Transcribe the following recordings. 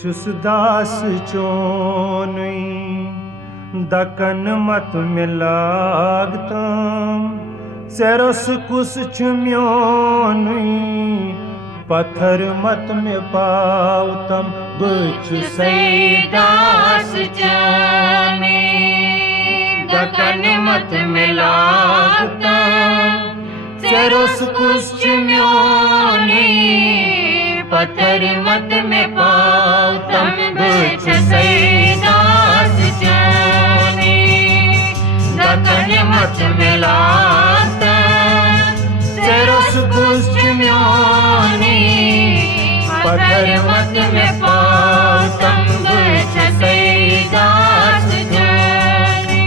छुस दास चोनुई दकन मत मिलागतम सेरस कुस छुम्योनुई पत्थर मत में पावतम बुछ दास जाने दकन मत मिलागतम सेरस कुस छुम्योनुई पत्थर मत में पावतम बुछ दास जाने दकन मत मिलागतम सेरस कुस छुम्योनुई पत्थर मत में पावतम बुछ दास जाने।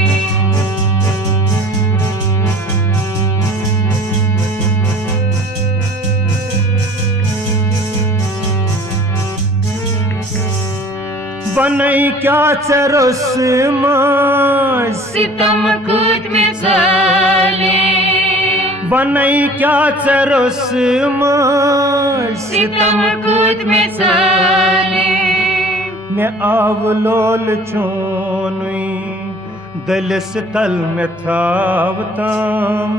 बनई क्या चरस मास सितम खुद में चले बनई क्या चरस मास सितम खुद में चले मैं आवलोल चोनुई दलिस तल में थावतम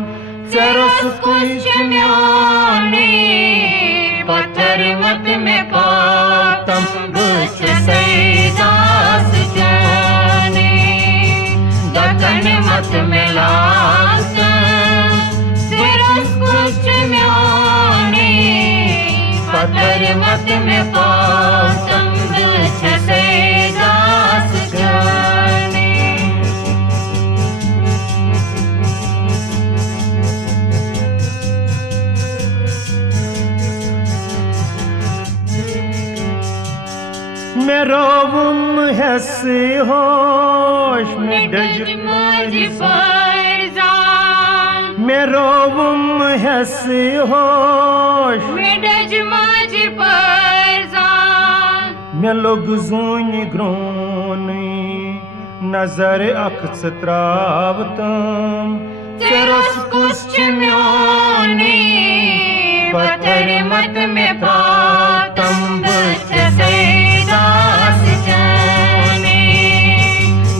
सरस कुछ म्योने पत्थर मत में पावतम बुछ दास जाने दकन मत में लागतम सरस कुछ म्योने पत्थर मत में पावतम बुछ दास जाने। मैं रोवुम हस होश में डज मुझ फरजान मैं रोवुम हस होश में डज मुझ फरजान मैं लोग जूनी ग्रोनी नजर अक्स त्रावतम सरस कुछ म्योने पत्थर मत में पावतम बुछ दास जाने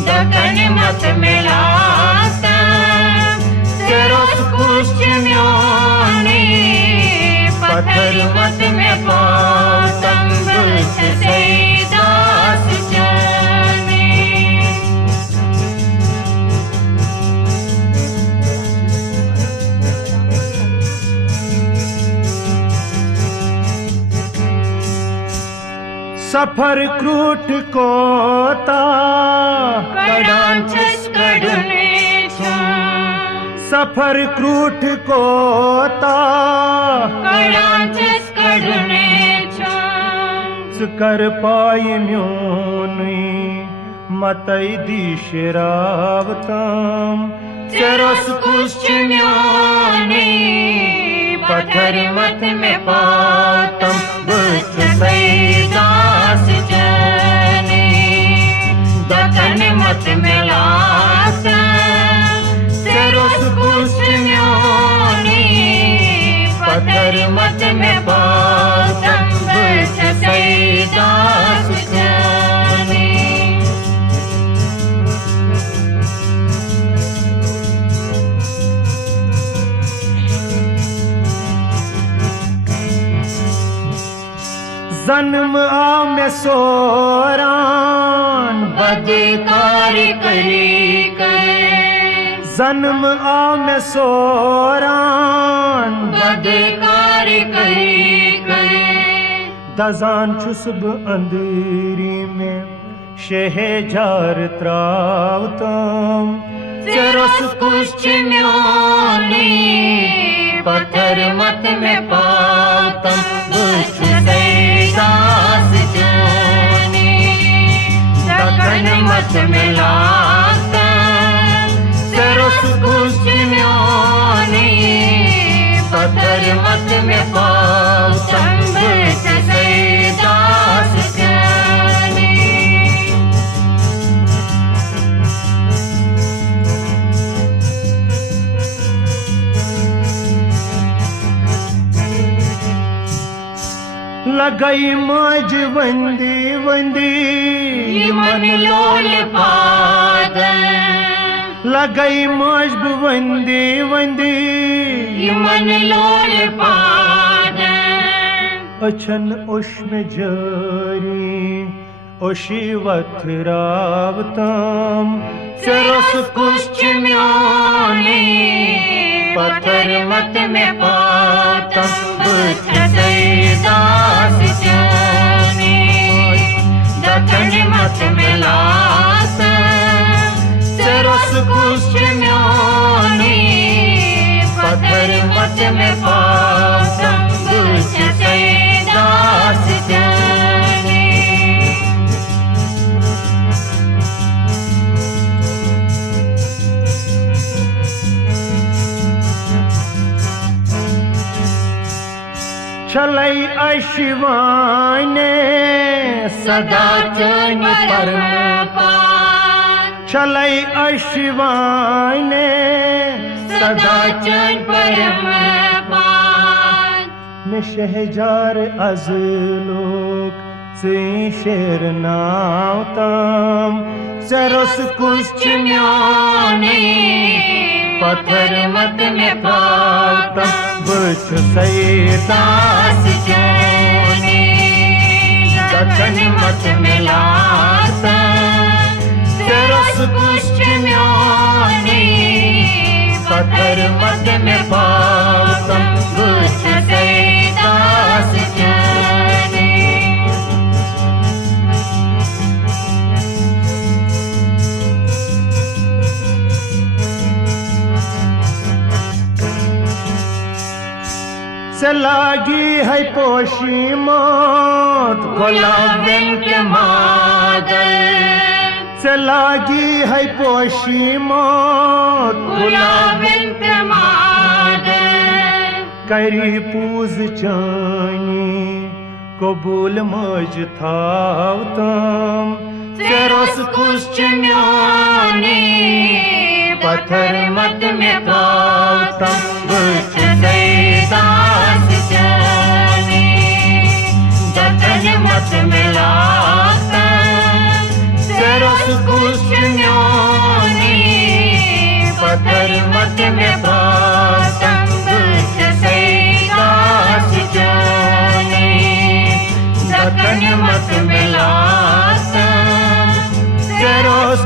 दकन मत में लागतम सरस कुछ म्योने पत्थर मत में पावतम बुछ दास जाने। सफर क्रूट कोता कडांचस कडुने सफर क्रूट कोता कडांचस कडुने कर पाई म्योनुई मतई दिशरावतम सरस कुछ म्योने पत्थर मत में पावतम बुछ दास जाने दकन मत में लागतम सरस कुछ म्योने पत्थर मत में पावतम बुछ दास जाने। जन्म आ में सोरान बदकारी करी कर जन्म आ में सोरान बदकारी करी कर दजान छुसब अंधेरी में शहजार त्रावतम सरस कुछ म्योने पत्थर मत में पावतम बुछ दास जाने दकन मत में लागतम सरस कुछ म्योने पत्थर मत में पावतम बुछ दास जाने। लगई मज वंदी वंदी मन लोल पाद लगई मज वंदी वंदी मन लोल पाद अछन उष्ण जारी ओशिवत रावतम सरस कुछ म्योने पत्थर मत में पातम दास जाने दक्षिण मत में लास सरस कुछ म्योने पत्थर मत में पातम दास जाने चलई अशिवाने सदा चन परम पान चलई अशिवाने सदा चन परम पान में शहजार अजलोक से शेर नावतम सरस कुछ म्योने पत्थर मत में पातम बुछ सैदा दास जाने दक्षिण मत में लास सरस कुछ म्योने पत्थर मत में पातम कुछ दास जाने से लागी है पोशी मौत गुलाबन के मादल से लागी है पोशी मौत गुलाबन के मादल करी पूज चानी कबूल मज थावतम सरस कुछ म्योने पत्थर मत में पातम बुझ दास जाने दक्षिण मत में लास सरस कुछ म्योने पत्थर मत में पातम बुझ दास जाने दक्षिण मत में लास सरस